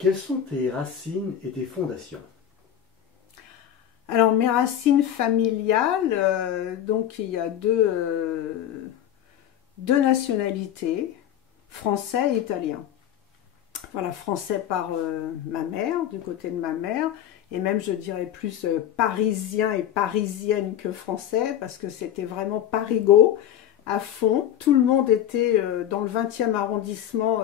Quelles sont tes racines et tes fondations? Alors, mes racines familiales, donc il y a deux nationalités, français et italien. Voilà, français par ma mère, du côté de ma mère, et même je dirais plus parisien et parisienne que français, parce que c'était vraiment parigot à fond. Tout le monde était dans le 20e arrondissement,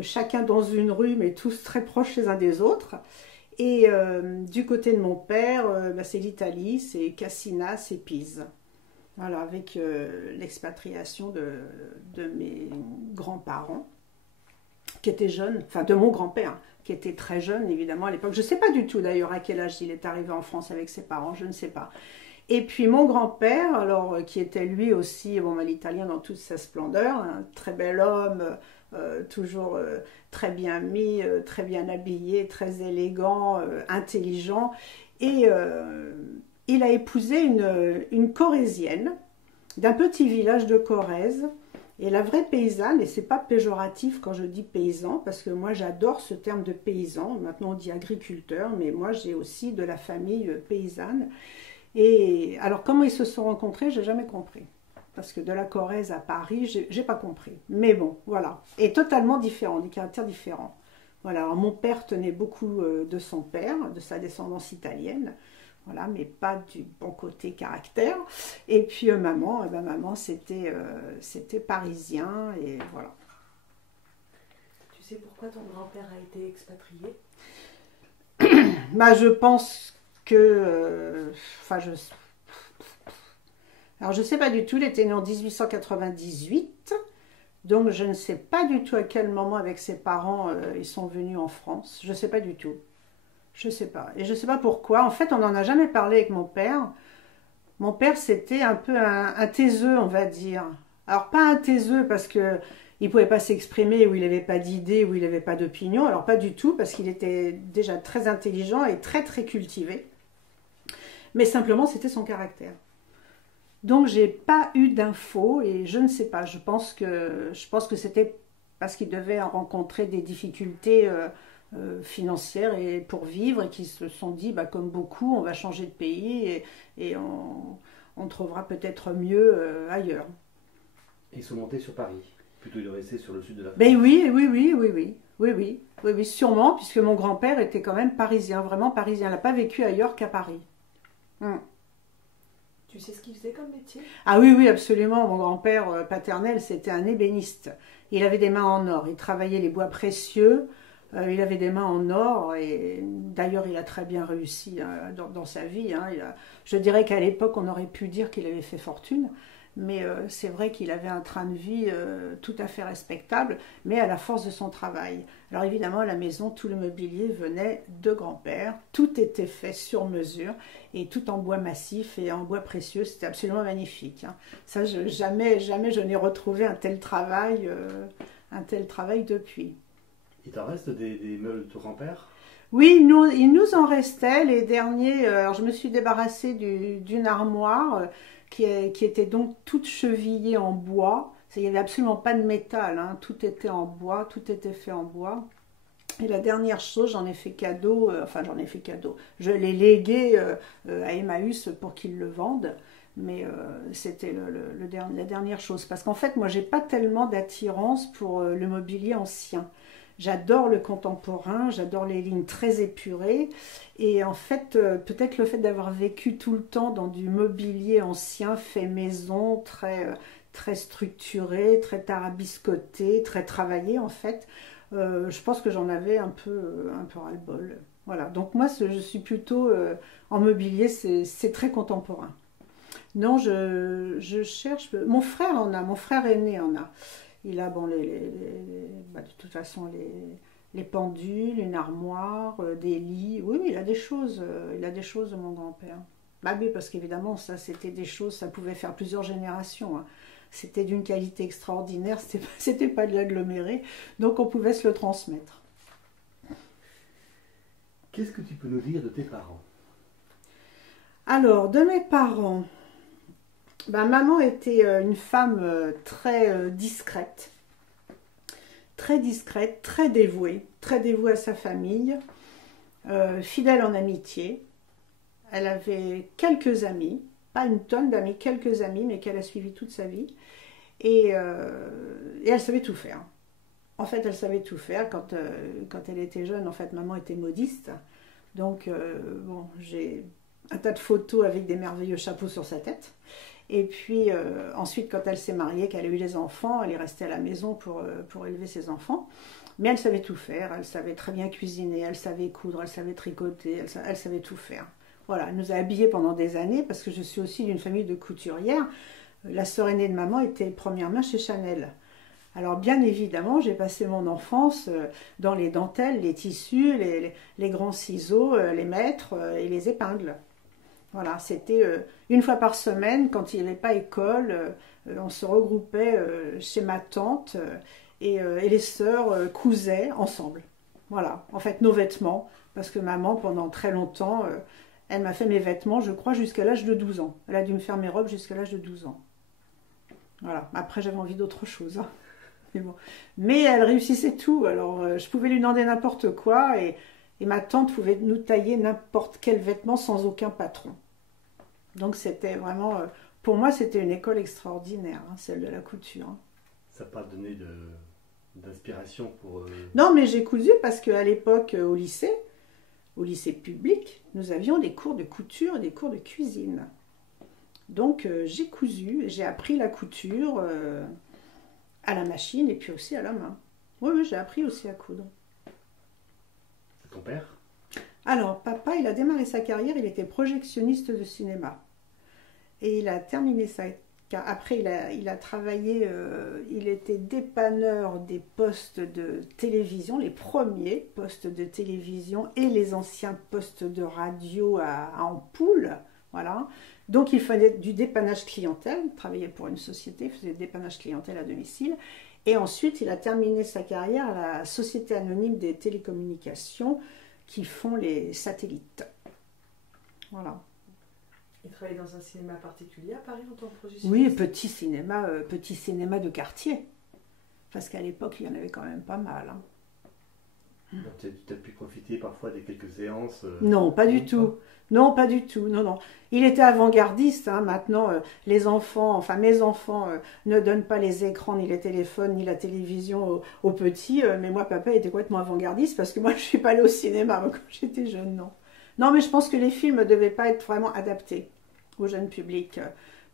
chacun dans une rue, mais tous très proches les uns des autres. Et du côté de mon père, bah, c'est l'Italie, c'est Cassina, c'est Pise. Voilà, avec l'expatriation de mes grands-parents, qui étaient jeunes, enfin de mon grand-père, qui était très jeune évidemment à l'époque. Je ne sais pas du tout d'ailleurs à quel âge il est arrivé en France avec ses parents, je ne sais pas. Et puis mon grand-père, alors qui était lui aussi, bon, l'italien dans toute sa splendeur, un très bel homme, toujours très bien mis, très bien habillé, très élégant, intelligent. Et il a épousé une Corrézienne d'un petit village de Corrèze. Et la vraie paysanne, et c'est pas péjoratif quand je dis paysan, parce que moi j'adore ce terme de paysan, maintenant on dit agriculteur, mais moi j'ai aussi de la famille paysanne. Et alors comment ils se sont rencontrés, j'ai jamais compris. Parce que de la Corrèze à Paris, j'ai pas compris. Mais bon, voilà. Et totalement différent, des caractères différents. Voilà, alors mon père tenait beaucoup de son père, de sa descendance italienne. Voilà, mais pas du bon côté caractère. Et puis maman, eh ben, maman c'était parisien et voilà. Tu sais pourquoi ton grand-père a été expatrié? Bah, je pense que, enfin alors je sais pas du tout. Il était né en 1898, donc je ne sais pas du tout à quel moment avec ses parents ils sont venus en France. Je sais pas du tout. Je sais pas. Et je sais pas pourquoi. En fait, on n'en a jamais parlé avec mon père. Mon père, c'était un peu un taiseux, on va dire. Alors, pas un taiseux parce que il pouvait pas s'exprimer, ou il n'avait pas d'idées, ou il n'avait pas d'opinion. Alors, pas du tout, parce qu'il était déjà très intelligent et très, très cultivé. Mais simplement, c'était son caractère. Donc, j'ai pas eu d'infos et je ne sais pas. Je pense que c'était parce qu'il devait rencontrer des difficultés financières et pour vivre et qu'ils se sont dit, bah, comme beaucoup, on va changer de pays et on trouvera peut-être mieux ailleurs. Ils sont montés sur Paris, plutôt de rester sur le sud de la France. Ben oui, oui, oui, oui, oui, oui, oui, oui, oui, sûrement, puisque mon grand-père était quand même parisien, vraiment parisien. Il n'a pas vécu ailleurs qu'à Paris. Hmm. Tu sais ce qu'il faisait comme métier? Ah oui, oui, absolument. Mon grand-père paternel, c'était un ébéniste. Il avait des mains en or. Il travaillait les bois précieux. Il avait des mains en or. Et d'ailleurs, il a très bien réussi dans sa vie. Hein. Je dirais qu'à l'époque, on aurait pu dire qu'il avait fait fortune. Mais c'est vrai qu'il avait un train de vie tout à fait respectable, mais à la force de son travail. Alors évidemment, à la maison, tout le mobilier venait de grand-père. Tout était fait sur mesure et tout en bois massif et en bois précieux. C'était absolument magnifique. Hein. Ça, jamais, jamais je n'ai retrouvé un tel travail depuis. Il t'en reste des meubles de ton grand-père? Oui, il nous en restait les derniers. Alors je me suis débarrassée d'une armoire qui était donc toute chevillée en bois. Il n'y avait absolument pas de métal, hein. Tout était en bois, tout était fait en bois. Et la dernière chose, j'en ai fait cadeau, enfin j'en ai fait cadeau, je l'ai légué à Emmaüs pour qu'ils le vendent. Mais c'était la dernière chose. Parce qu'en fait, moi, j'ai pas tellement d'attirance pour le mobilier ancien. J'adore le contemporain, j'adore les lignes très épurées. Et en fait, peut-être le fait d'avoir vécu tout le temps dans du mobilier ancien, fait maison, très structuré, très tarabiscoté, très travaillé en fait, je pense que j'en avais un peu ras-le-bol. Voilà, donc moi je suis plutôt en mobilier, c'est très contemporain. Non, je cherche. Mon frère en a, mon frère aîné en a. Il a, bon, bah, de toute façon, les pendules, une armoire, des lits. Oui, oui, il a des choses de mon grand-père. Bah oui, parce qu'évidemment, ça, c'était des choses, ça pouvait faire plusieurs générations. Hein. C'était d'une qualité extraordinaire, c'était pas de l'aggloméré, donc on pouvait se le transmettre. Qu'est-ce que tu peux nous dire de tes parents? Alors, de mes parents, bah, maman était une femme très discrète. très discrète, très dévouée à sa famille, fidèle en amitié. Elle avait quelques amis, pas une tonne d'amis, quelques amis, mais qu'elle a suivi toute sa vie. Et elle savait tout faire. En fait, elle savait tout faire. Quand elle était jeune, en fait, maman était modiste. Donc, bon, j'ai un tas de photos avec des merveilleux chapeaux sur sa tête. Et puis, ensuite, quand elle s'est mariée, qu'elle a eu les enfants, elle est restée à la maison pour élever ses enfants. Mais elle savait tout faire. Elle savait très bien cuisiner, elle savait coudre, elle savait tricoter, elle savait tout faire. Voilà, elle nous a habillés pendant des années, parce que je suis aussi d'une famille de couturières. La sœur aînée de maman était première main chez Chanel. Alors bien évidemment, j'ai passé mon enfance dans les dentelles, les tissus, les grands ciseaux, les mètres et les épingles. Voilà, c'était une fois par semaine, quand il n'y avait pas école, on se regroupait chez ma tante et les sœurs cousaient ensemble. Voilà, en fait nos vêtements, parce que maman pendant très longtemps, elle m'a fait mes vêtements, je crois, jusqu'à l'âge de 12 ans. Elle a dû me faire mes robes jusqu'à l'âge de 12 ans. Voilà, après j'avais envie d'autre chose. Hein. Mais, bon. Mais elle réussissait tout, alors je pouvais lui demander n'importe quoi et ma tante pouvait nous tailler n'importe quel vêtement sans aucun patron. Donc c'était vraiment, pour moi c'était une école extraordinaire, hein, celle de la couture. Hein. Ça n'a pas donné d'inspiration pour... Non, mais j'ai cousu parce qu'à l'époque au lycée public, nous avions des cours de couture et des cours de cuisine. Donc j'ai cousu, j'ai appris la couture à la machine et puis aussi à la main. Oui, j'ai appris aussi à coudre. C'est ton père? Alors, papa, il a démarré sa carrière, il était projectionniste de cinéma. Et il a terminé sa carrière. Après, il a travaillé, il était dépanneur des postes de télévision, les premiers postes de télévision et les anciens postes de radio à ampoule. Voilà. Donc il faisait du dépannage clientèle, il travaillait pour une société, il faisait du dépannage clientèle à domicile. Et ensuite, il a terminé sa carrière à la Société Anonyme des Télécommunications qui font les satellites. Voilà. Il travaillait dans un cinéma particulier à Paris en tant que projectionniste? Oui, petit cinéma de quartier. Parce qu'à l'époque, il y en avait quand même pas mal. Hein. Tu as pu profiter parfois des quelques séances Non, pas du tout. Non, pas du tout. Non. Il était avant-gardiste. Hein. Maintenant, les enfants, enfin mes enfants, ne donnent pas les écrans, ni les téléphones, ni la télévision aux petits. Mais moi, papa était complètement avant-gardiste parce que moi, je ne suis pas allée au cinéma quand j'étais jeune, non. Non, mais je pense que les films ne devaient pas être vraiment adaptés au jeune public.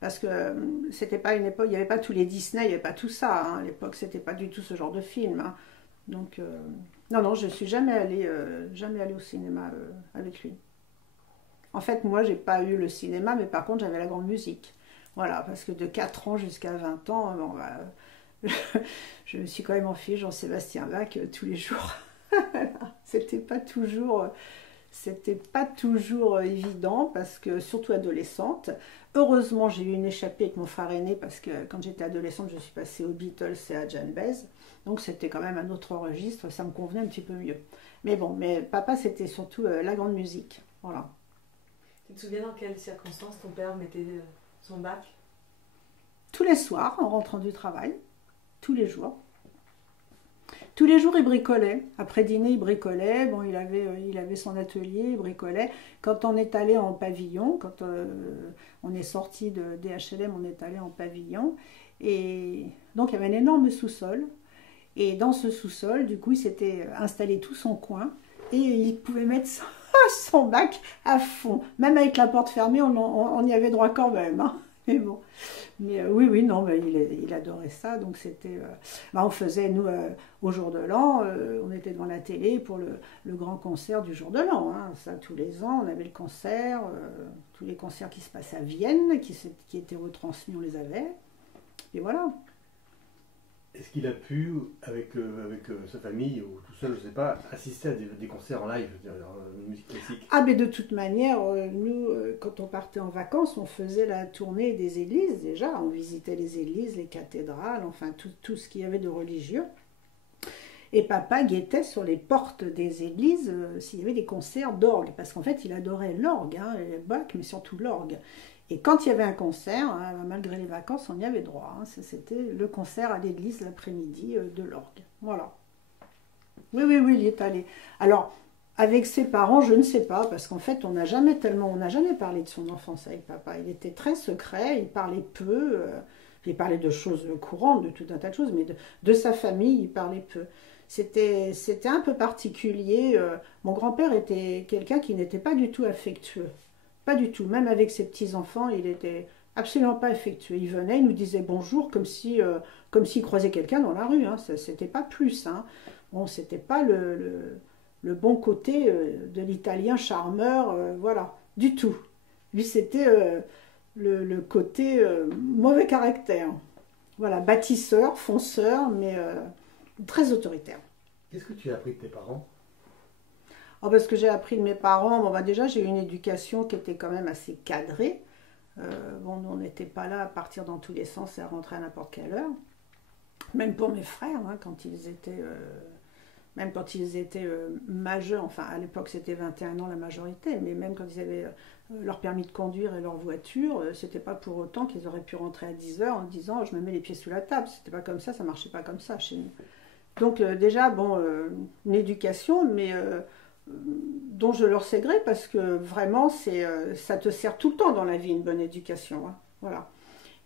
Parce que c'était pas une époque, il n'y avait pas tous les Disney, il n'y avait pas tout ça. Hein. À l'époque, c'était pas du tout ce genre de film. Hein. Donc, non, je ne suis jamais allée au cinéma avec lui. En fait, moi, j'ai pas eu le cinéma, mais par contre, j'avais la grande musique. Voilà, parce que de 4 ans jusqu'à 20 ans, bon, je me suis quand même enfiée Jean-Sébastien Bach tous les jours. C'était pas toujours évident, parce que, surtout adolescente. Heureusement, j'ai eu une échappée avec mon frère aîné, parce que quand j'étais adolescente, je suis passée aux Beatles et à Jane Baez. Donc c'était quand même un autre registre, ça me convenait un petit peu mieux. Mais bon, mais papa, c'était surtout la grande musique. Voilà. Tu te souviens dans quelles circonstances ton père mettait son bac? Tous les soirs, en rentrant du travail, tous les jours. Tous les jours, il bricolait. Après dîner, il bricolait. Bon, il avait son atelier, il bricolait. Quand on est allé en pavillon, quand on est sorti des HLM, on est allé en pavillon. Et donc, il y avait un énorme sous-sol. Et dans ce sous-sol, du coup, il s'était installé tout son coin. Et il pouvait mettre son bac à fond. Même avec la porte fermée, on y avait droit quand même. Hein. Mais bon. Mais oui, non, mais il adorait ça. Donc c'était. On faisait, nous, au jour de l'an, on était devant la télé pour le grand concert du jour de l'an. Hein. Ça, tous les ans, on avait le concert. Tous les concerts qui se passaient à Vienne, qui étaient retransmis, on les avait. Et voilà. Est-ce qu'il a pu, avec sa famille ou tout seul, je ne sais pas, assister à des concerts en live, musique classique? Ah, mais de toute manière, nous, quand on partait en vacances, on faisait la tournée des églises déjà. On visitait les églises, les cathédrales, enfin tout ce qu'il y avait de religieux. Et papa guettait sur les portes des églises s'il y avait des concerts d'orgue, parce qu'en fait, il adorait l'orgue, hein, Bach, mais surtout l'orgue. Et quand il y avait un concert, hein, malgré les vacances, on y avait droit. Hein. C'était le concert à l'église l'après-midi de l'orgue. Voilà. Oui, oui, oui, il y est allé. Alors, avec ses parents, je ne sais pas, parce qu'en fait, on n'a jamais parlé de son enfance avec papa. Il était très secret, il parlait peu, il parlait de choses courantes, de tout un tas de choses, mais de sa famille, il parlait peu. C'était un peu particulier. Mon grand-père était quelqu'un qui n'était pas du tout affectueux. Pas du tout. Même avec ses petits-enfants, il était absolument pas affectueux. Il venait, il nous disait bonjour comme s'il croisait quelqu'un dans la rue. Hein. C'était pas plus. Hein. Bon, c'était pas le bon côté de l'italien charmeur, voilà, du tout. Lui, c'était le côté mauvais caractère. Voilà, bâtisseur, fonceur, mais très autoritaire. Qu'est-ce que tu as appris de tes parents? Oh, parce que j'ai appris de mes parents, bon, bah, déjà j'ai eu une éducation qui était quand même assez cadrée. Bon, on n'était pas là à partir dans tous les sens et à rentrer à n'importe quelle heure. Même pour mes frères, hein, même quand ils étaient majeurs, enfin à l'époque c'était 21 ans la majorité, mais même quand ils avaient leur permis de conduire et leur voiture, c'était pas pour autant qu'ils auraient pu rentrer à 10 heures en disant je me mets les pieds sous la table. C'était pas comme ça marchait pas comme ça chez nous. Donc déjà, bon, une éducation, mais dont je leur sais gré parce que vraiment, ça te sert tout le temps dans la vie, une bonne éducation. Hein, voilà.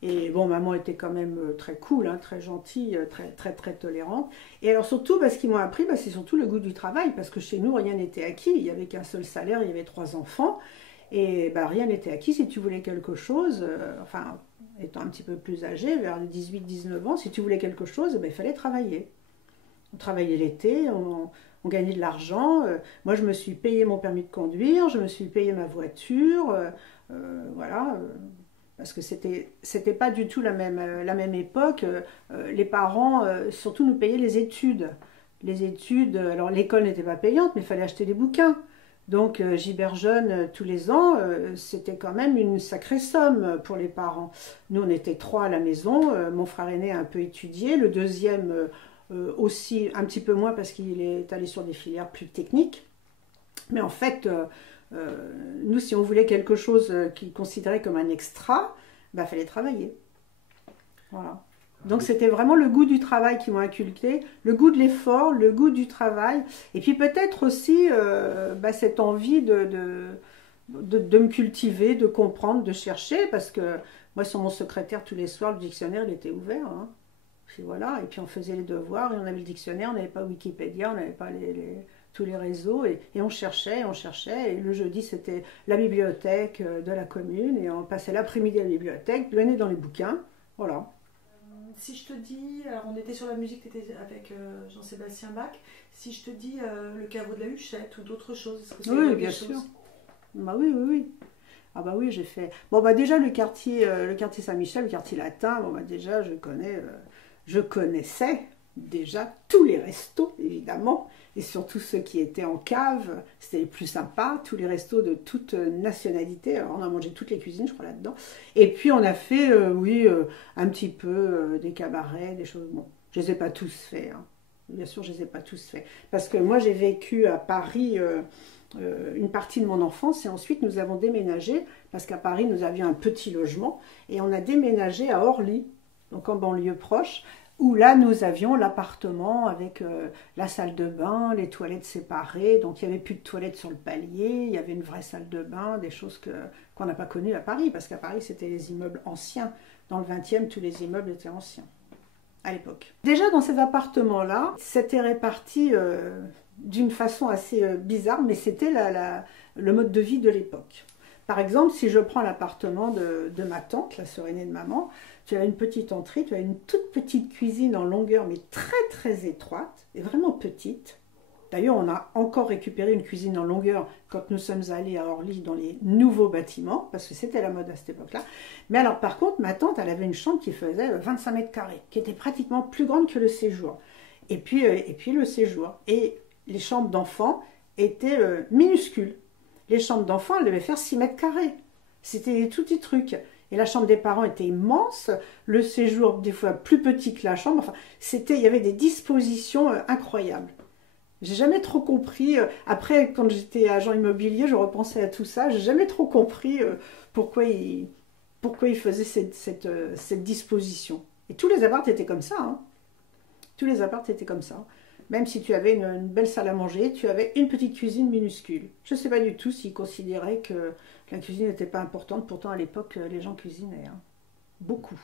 Et bon, maman était quand même très cool, hein, très gentille, très, très, très tolérante. Et alors surtout, ce qu'ils m'ont appris, c'est surtout le goût du travail, parce que chez nous, rien n'était acquis. Il n'y avait qu'un seul salaire, il y avait 3 enfants. Et rien n'était acquis. Si tu voulais quelque chose, enfin, étant un petit peu plus âgé, vers les 18-19 ans, si tu voulais quelque chose, il fallait travailler. On travaillait l'été, on gagnait de l'argent. Moi, je me suis payé mon permis de conduire, je me suis payé ma voiture, voilà. Parce que c'était pas du tout la même époque. Les parents, surtout, nous payaient les études. Les études, alors l'école n'était pas payante, mais il fallait acheter des bouquins. Donc, Giberjeune, tous les ans, c'était quand même une sacrée somme pour les parents. Nous, on était 3 à la maison. Mon frère aîné a un peu étudié. Le deuxième aussi, un petit peu moins parce qu'il est allé sur des filières plus techniques. Mais en fait, nous, si on voulait quelque chose qu'il considérait comme un extra, fallait travailler. Voilà. Donc c'était vraiment le goût du travail qui m'a inculqué, le goût de l'effort, le goût du travail, et puis peut-être aussi cette envie de me cultiver, de comprendre, de chercher, parce que moi sur mon secrétaire tous les soirs, le dictionnaire il était ouvert. Hein. Puis voilà, et puis on faisait les devoirs, et on avait le dictionnaire, on n'avait pas Wikipédia, on n'avait pas tous les réseaux, et on cherchait, et le jeudi c'était la bibliothèque de la commune, et on passait l'après-midi à la bibliothèque, le nez dans les bouquins, voilà. Si je te dis, alors on était sur la musique, tu étais avec Jean-Sébastien Bach, si je te dis le caveau de la Huchette ou d'autres choses, est-ce que c'est oui, bien sûr. Oui, oui, oui. Ah bah oui, j'ai fait... Bon déjà le quartier Saint-Michel, le quartier latin, déjà je connaissais déjà tous les restos, évidemment, et surtout ceux qui étaient en cave, c'était les plus sympas, tous les restos de toute nationalité. Alors on a mangé toutes les cuisines, je crois, là-dedans. Et puis on a fait, un petit peu des cabarets, des choses... Bon, je ne les ai pas tous faits, hein. Bien sûr, je ne les ai pas tous faits. Parce que moi, j'ai vécu à Paris une partie de mon enfance, et ensuite nous avons déménagé, parce qu'à Paris, nous avions un petit logement, et on a déménagé à Orly, donc en banlieue proche, où là nous avions l'appartement avec la salle de bain, les toilettes séparées, donc il n'y avait plus de toilettes sur le palier, il y avait une vraie salle de bain, des choses qu'on n'a pas connues à Paris, parce qu'à Paris c'était les immeubles anciens. Dans le 20e, tous les immeubles étaient anciens, à l'époque. Déjà dans ces appartements-là, c'était réparti d'une façon assez bizarre, mais c'était le mode de vie de l'époque. Par exemple, si je prends l'appartement de ma tante, la sœur aînée de maman, tu as une petite entrée, tu as une toute petite cuisine en longueur, mais très très étroite, et vraiment petite. D'ailleurs, on a encore récupéré une cuisine en longueur quand nous sommes allés à Orly dans les nouveaux bâtiments, parce que c'était la mode à cette époque-là. Mais alors par contre, ma tante, elle avait une chambre qui faisait 25 mètres carrés, qui était pratiquement plus grande que le séjour. Et puis le séjour. Et les chambres d'enfants étaient minuscules. Les chambres d'enfants, elles devaient faire 6 mètres carrés. C'était des tout petits trucs. Et la chambre des parents était immense, le séjour des fois plus petit que la chambre. Enfin, il y avait des dispositions incroyables. J'ai jamais trop compris. Après, quand j'étais agent immobilier, je repensais à tout ça. J'ai jamais trop compris pourquoi ils pourquoi il faisait cette disposition. Et tous les apparts étaient comme ça. Hein. Tous les apparts étaient comme ça. Même si tu avais une belle salle à manger, tu avais une petite cuisine minuscule. Je ne sais pas du tout s'ils considéraient que la cuisine n'était pas importante. Pourtant, à l'époque, les gens cuisinaient. Hein. Beaucoup.